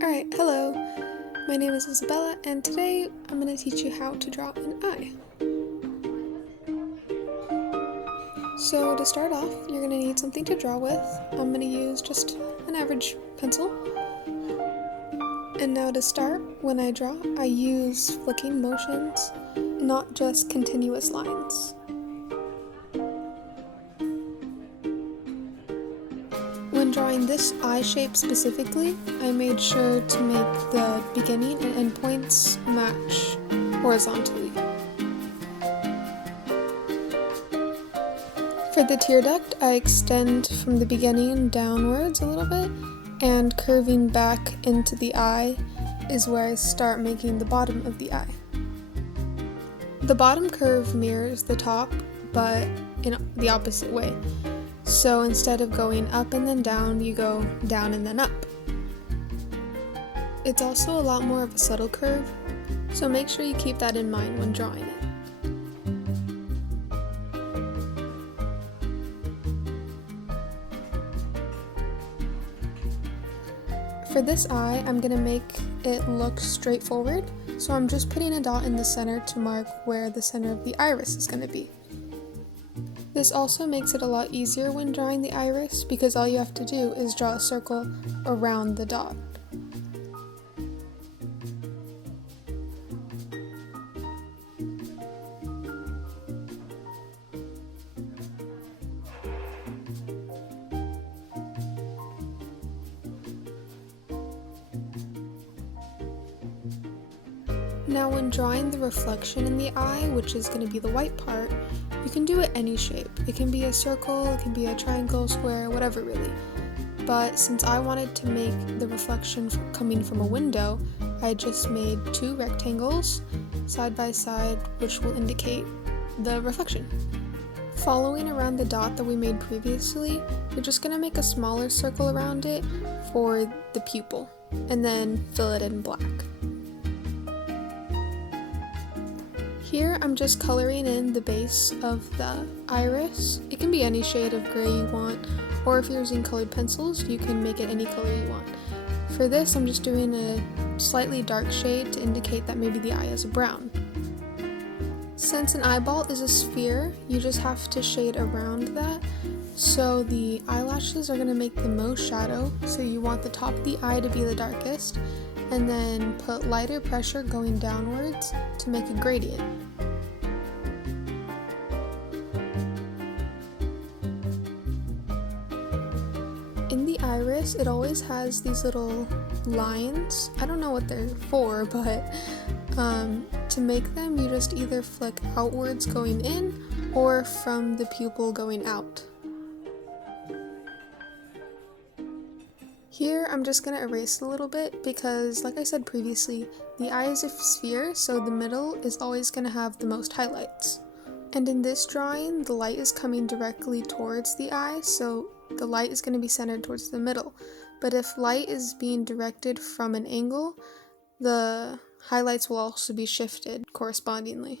Alright, hello. My name is Isabella, and today I'm going to teach you how to draw an eye. So to start off, you're going to need something to draw with. I'm going to use just an average pencil. And now to start, when I draw, I use flicking motions, not just continuous lines. When drawing this eye shape specifically, I made sure to make the beginning and end points match horizontally. For the tear duct, I extend from the beginning downwards a little bit, and curving back into the eye is where I start making the bottom of the eye. The bottom curve mirrors the top, but in the opposite way. So instead of going up and then down, you go down and then up. It's also a lot more of a subtle curve, so make sure you keep that in mind when drawing it. For this eye, I'm going to make it look straightforward, so I'm just putting a dot in the center to mark where the center of the iris is going to be. This also makes it a lot easier when drawing the iris because all you have to do is draw a circle around the dot. Now when drawing the reflection in the eye, which is going to be the white part, you can do it any shape. It can be a circle, it can be a triangle, square, whatever really. But since I wanted to make the reflection coming from a window, I just made two rectangles side by side, which will indicate the reflection. Following around the dot that we made previously, you're just going to make a smaller circle around it for the pupil, and then fill it in black. Here I'm just coloring in the base of the iris. It can be any shade of gray you want, or if you're using colored pencils, you can make it any color you want. For this, I'm just doing a slightly dark shade to indicate that maybe the eye is a brown. Since an eyeball is a sphere, you just have to shade around that. So the eyelashes are going to make the most shadow, so you want the top of the eye to be the darkest, and then put lighter pressure going downwards to make a gradient. In the iris, it always has these little lines. I don't know what they're for, but to make them, you just either flick outwards going in or from the pupil going out. Here, I'm just going to erase a little bit because, like I said previously, the eye is a sphere, so the middle is always going to have the most highlights. And in this drawing, the light is coming directly towards the eye, so the light is going to be centered towards the middle. But if light is being directed from an angle, the highlights will also be shifted correspondingly.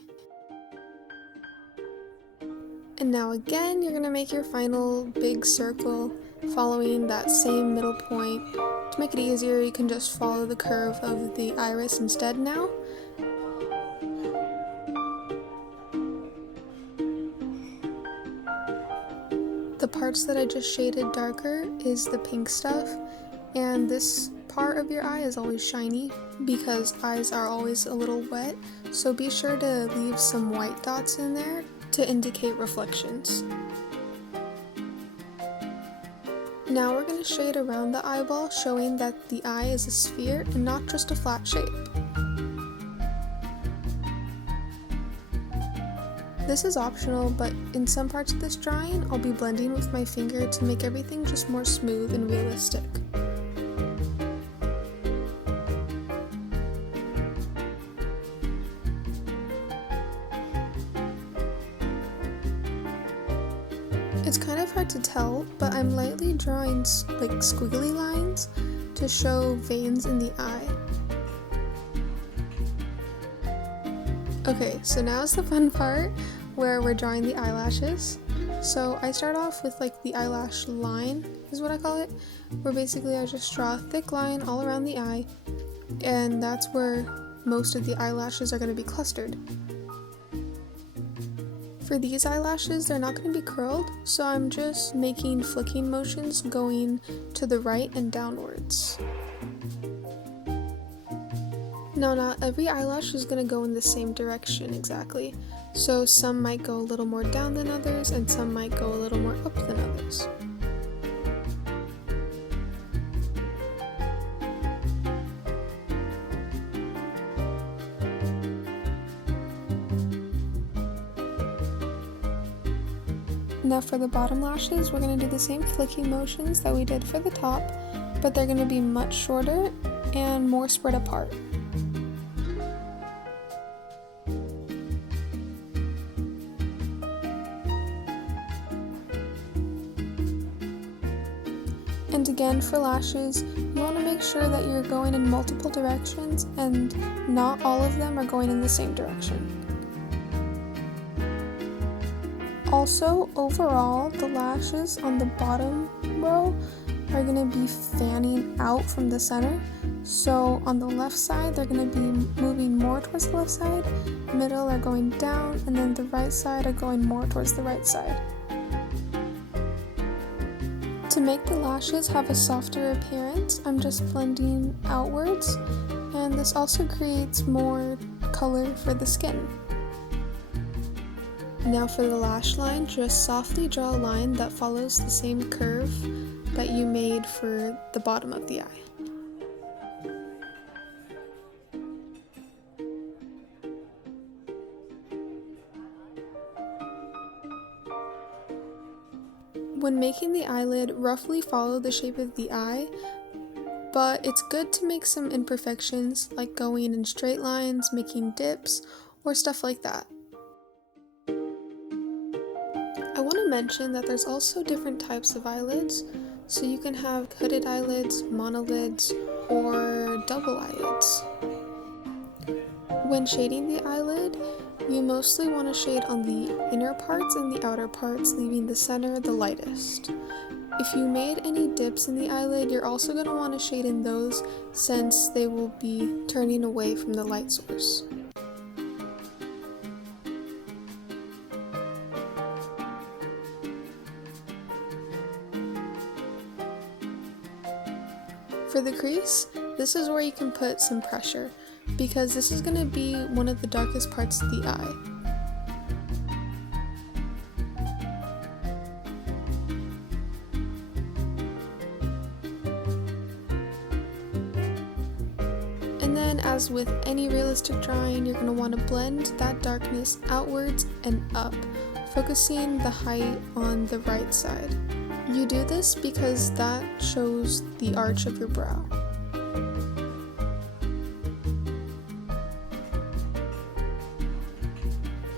And now again, you're going to make your final big circle following that same middle point. To make it easier, you can just follow the curve of the iris instead now. The parts that I just shaded darker is the pink stuff, and this part of your eye is always shiny because eyes are always a little wet, so be sure to leave some white dots in there to indicate reflections. Now we're going to shade around the eyeball, showing that the eye is a sphere and not just a flat shape. This is optional, but in some parts of this drawing, I'll be blending with my finger to make everything just more smooth and realistic. It's kind of hard to tell, but I'm lightly drawing like squiggly lines to show veins in the eye. Okay, so now's the fun part where we're drawing the eyelashes. So I start off with like the eyelash line is what I call it, where basically I just draw a thick line all around the eye, and that's where most of the eyelashes are going to be clustered. For these eyelashes, they're not going to be curled, so I'm just making flicking motions going to the right and downwards. Now, not every eyelash is going to go in the same direction exactly, so some might go a little more down than others, and some might go a little more up than others. Now for the bottom lashes, we're going to do the same flicking motions that we did for the top, but they're going to be much shorter and more spread apart. And again, for lashes, you want to make sure that you're going in multiple directions and not all of them are going in the same direction. Also, overall, the lashes on the bottom row are going to be fanning out from the center. So on the left side, they're going to be moving more towards the left side, middle are going down, and then the right side are going more towards the right side. To make the lashes have a softer appearance, I'm just blending outwards, and this also creates more color for the skin. Now for the lash line, just softly draw a line that follows the same curve that you made for the bottom of the eye. When making the eyelid, roughly follow the shape of the eye, but it's good to make some imperfections like going in straight lines, making dips, or stuff like that. I want to mention that there's also different types of eyelids, so you can have hooded eyelids, monolids, or double eyelids. When shading the eyelid, you mostly want to shade on the inner parts and the outer parts, leaving the center the lightest. If you made any dips in the eyelid, you're also going to want to shade in those since they will be turning away from the light source. For the crease, this is where you can put some pressure, because this is going to be one of the darkest parts of the eye. And then, as with any realistic drawing, you're going to want to blend that darkness outwards and up, focusing the height on the right side. You do this because that shows the arch of your brow.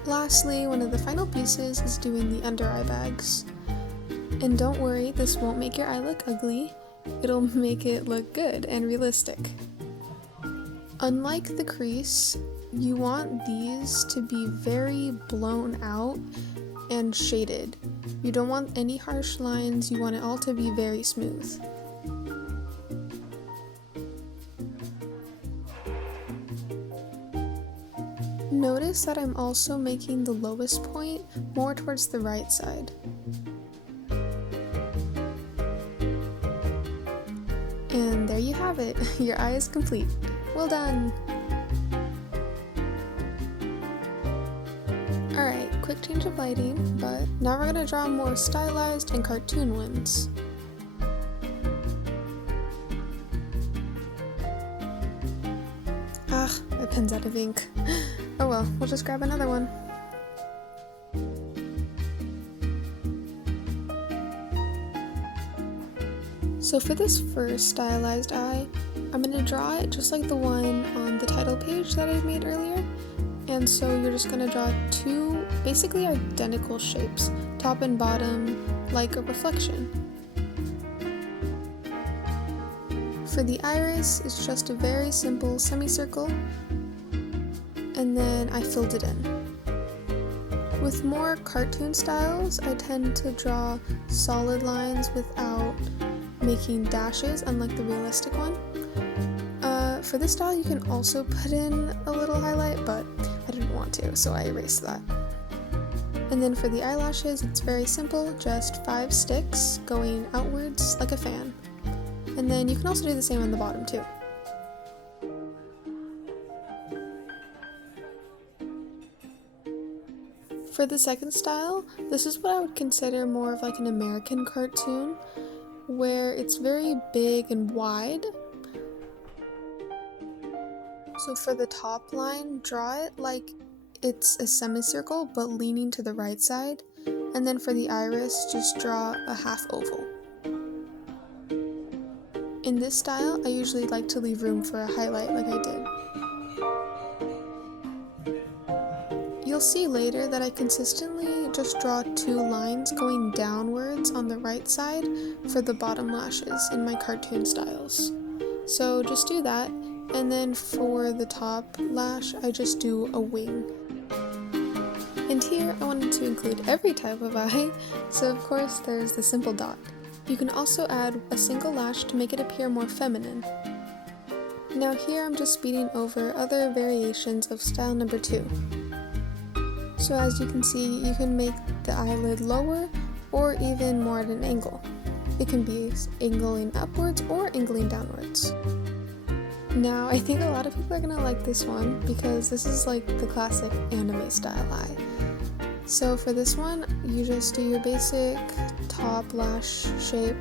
Lastly, one of the final pieces is doing the under eye bags. And don't worry, this won't make your eye look ugly, it'll make it look good and realistic. Unlike the crease, you want these to be very blown out and shaded. You don't want any harsh lines, you want it all to be very smooth. Notice that I'm also making the lowest point more towards the right side. And there you have it, your eye is complete. Well done! Alright, quick change of lighting, but now we're gonna draw more stylized and cartoon ones. Ah, my pen's out of ink. Oh well, we'll just grab another one. So for this first stylized eye, I'm going to draw it just like the one on the title page that I made earlier. And so you're just going to draw two basically identical shapes, top and bottom, like a reflection. For the iris, it's just a very simple semicircle, and then I filled it in. With more cartoon styles, I tend to draw solid lines without making dashes unlike the realistic one. For this style you can also put in a little highlight, but I didn't want to, so I erased that. And then for the eyelashes, it's very simple, just 5 sticks going outwards like a fan. And then you can also do the same on the bottom too. For the second style, this is what I would consider more of like an American cartoon, where it's very big and wide. So for the top line, draw it like it's a semicircle but leaning to the right side, and then for the iris, just draw a half oval. In this style, I usually like to leave room for a highlight like I did. You'll see later that I consistently just draw 2 lines going downwards on the right side for the bottom lashes in my cartoon styles. So just do that, and then for the top lash, I just do a wing. And here I wanted to include every type of eye, so of course there's the simple dot. You can also add a single lash to make it appear more feminine. Now here I'm just speeding over other variations of style number 2. So as you can see, you can make the eyelid lower or even more at an angle. It can be angling upwards or angling downwards. Now I think a lot of people are gonna like this one because this is like the classic anime style eye. So for this one, you just do your basic top lash shape,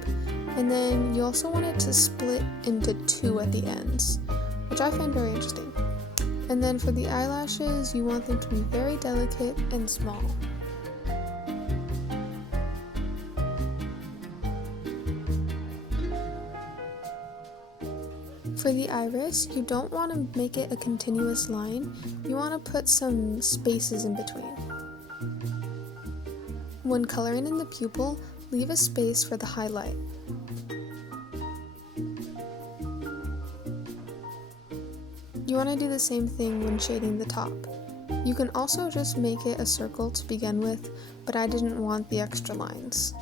and then you also want it to split into 2 at the ends, which I find very interesting. And then for the eyelashes, you want them to be very delicate and small. For the iris, you don't want to make it a continuous line, you want to put some spaces in between. When coloring in the pupil, leave a space for the highlight. You want to do the same thing when shading the top. You can also just make it a circle to begin with, but I didn't want the extra lines.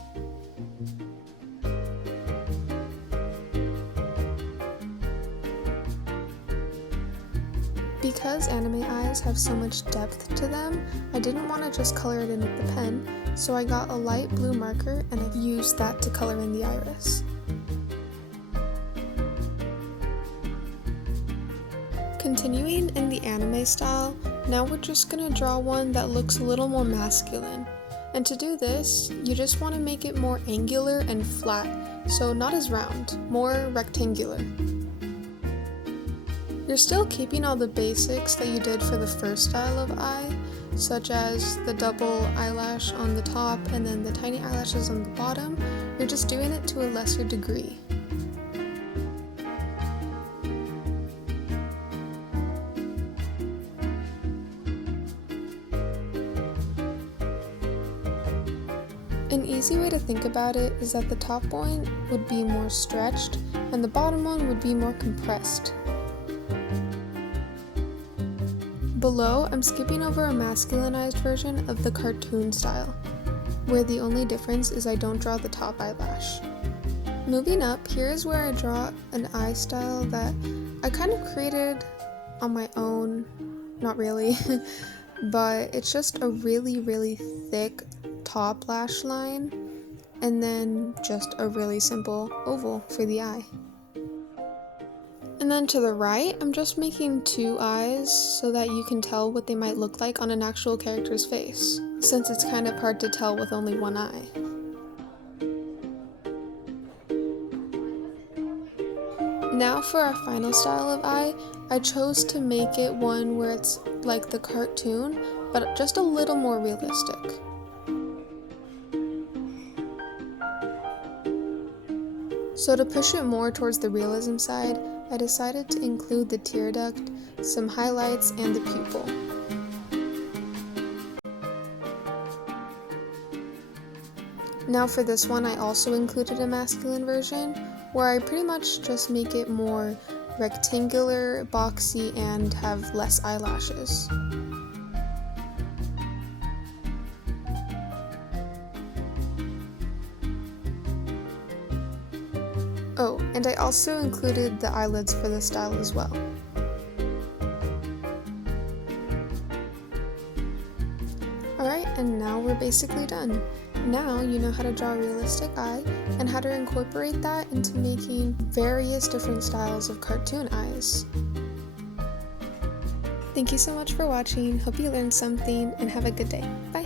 Because anime eyes have so much depth to them, I didn't want to just color it in with the pen, so I got a light blue marker and I've used that to color in the iris. Continuing in the anime style, now we're just going to draw one that looks a little more masculine. And to do this, you just want to make it more angular and flat, so not as round, more rectangular. You're still keeping all the basics that you did for the first style of eye, such as the double eyelash on the top and then the tiny eyelashes on the bottom. You're just doing it to a lesser degree. An easy way to think about it is that the top one would be more stretched and the bottom one would be more compressed. Below, I'm skipping over a masculinized version of the cartoon style, where the only difference is I don't draw the top eyelash. Moving up, here is where I draw an eye style that I kind of created on my own, not really, but it's just a really thick top lash line, and then just a really simple oval for the eye. And then to the right, I'm just making 2 eyes so that you can tell what they might look like on an actual character's face, since it's kind of hard to tell with only 1 eye. Now for our final style of eye, I chose to make it one where it's like the cartoon, but just a little more realistic. So to push it more towards the realism side, I decided to include the tear duct, some highlights, and the pupil. Now for this one, I also included a masculine version, where I pretty much just make it more rectangular, boxy, and have less eyelashes. also included the eyelids for the style as well. Alright, and now we're basically done. Now you know how to draw a realistic eye and how to incorporate that into making various different styles of cartoon eyes. Thank you so much for watching, hope you learned something, and have a good day. Bye!